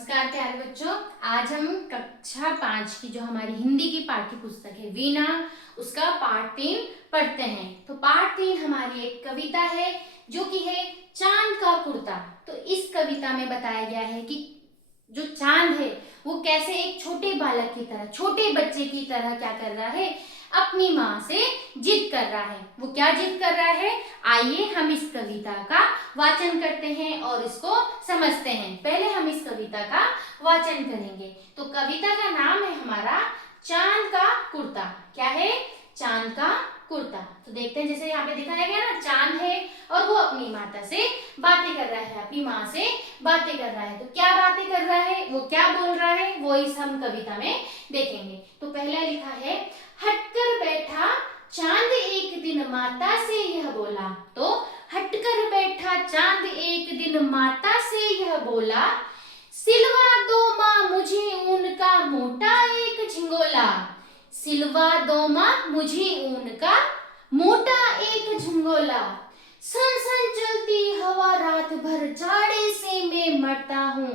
नमस्कार प्यारे बच्चों। आज हम कक्षा 5 की जो हमारी हिंदी की पाठ्य पुस्तक है वीणा, उसका पाठ 3 पढ़ते हैं। तो पाठ 3 हमारी एक कविता है जो कि है चांद का कुर्ता। तो इस कविता में बताया गया है कि जो चांद है वो कैसे एक छोटे बालक की तरह, छोटे बच्चे की तरह क्या कर रहा है, अपनी माँ से जिद कर रहा है। वो क्या जिद कर रहा है, आइए हम इस कविता का वाचन करते हैं और इसको समझते हैं। पहले हम इस कविता का वाचन करेंगे। तो कविता का नाम है हमारा चांद का कुर्ता। क्या है? चांद का कुर्ता। तो देखते हैं, जैसे यहाँ पे दिखाया गया ना, चांद है और वो अपनी माता से बातें कर रहा है, अपनी माँ से बातें कर रहा है। तो क्या बातें कर रहा है, वो क्या बोल रहा है, वो इस हम कविता में देखेंगे। तो पहला लिखा है, हटकर बैठा चांद एक दिन माता से यह बोला। तो हटकर बैठा चांद एक दिन माता से यह बोला, सिलवा दो माँ मुझे ऊन का मोटा एक झिंगोला। सिलवा दो माँ मुझे ऊन का मोटा एक झिंगोला। सन सन चलती हवा रात भर जाड़े से मैं मरता हूँ।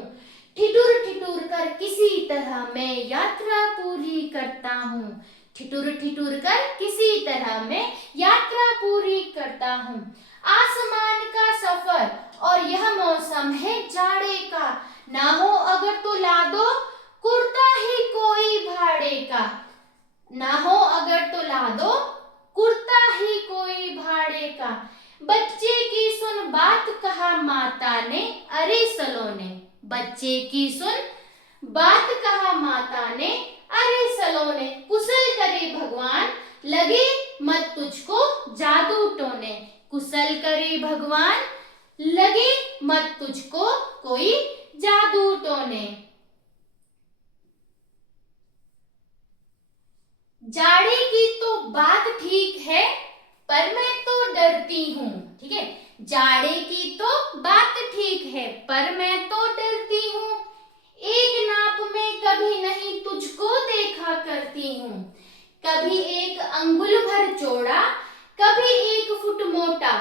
ठिठुर ठिठुर कर किसी तरह मैं यात्रा पूरी करता हूँ। ठिठुर ठिठुर कर किसी तरह मैं यात्रा पूरी करता हूँ। आसमान का सफर और यह मौसम है जाड़े का। ना हो अगर तो ला दो कुर्ता ही कोई भाड़े का। ना हो अगर तो ला दो कुर्ता ही कोई भाड़े का। बच्चे की सुन बात कहा माता ने, अरे सलोने। बच्चे की सुन बात कहा माता ने, अरे सलोने। कुशल करे भगवान लगे मत तुझको जादू टोने। कुशल करे भगवान लगे मत तुझको कोई जादू टोने। जाड़े की तो बात ठीक है पर मैं तो डरती हूँ। ठीक है, जाड़े की तो बात ठीक है पर मैं तो डरती हूँ। एक नाप में कभी नहीं तुझको देखा करती हूँ। कभी एक अंगुल भर चौड़ा, कभी 1 फुट मोटा।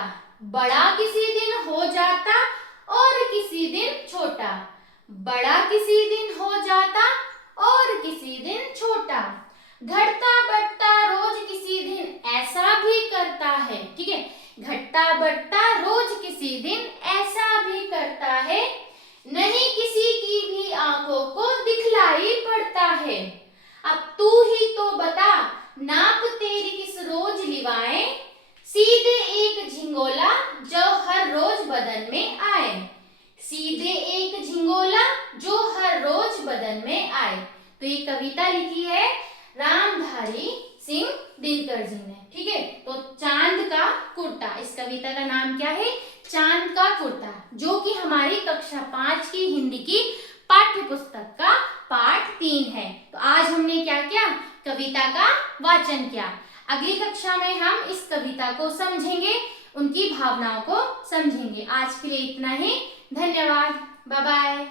बड़ा किसी दिन हो जाता और किसी दिन छोटा। बड़ा किसी दिन हो जाता और किसी दिन छोटा। घटता बढ़ता रोज किसी दिन ऐसा भी करता है। ठीक है, घटता बढ़ता रोज किसी दिन ऐसा भी करता है। नहीं किसी की भी आंखों को दिखलाई पड़ता है। अब तू ही तो बता नाप तेरी किस रोज लिवाए। सीधे एक झिंगोला जो हर रोज बदन में आए। सीधे एक झिंगोला जो हर रोज बदन में आए। तो ये कविता लिखी है रामधारी सिंह दिनकर जी ने। ठीक है, तो चांद का कुर्ता, इस कविता का नाम क्या है, चांद का कुर्ता, जो कि हमारी कक्षा 5 की हिंदी की पाठ्य पुस्तक का पाठ 3 है। तो आज हमने क्या किया, कविता का वाचन किया। अगली कक्षा में हम इस कविता को समझेंगे, उनकी भावनाओं को समझेंगे। आज के लिए इतना ही। धन्यवाद। Bye bye.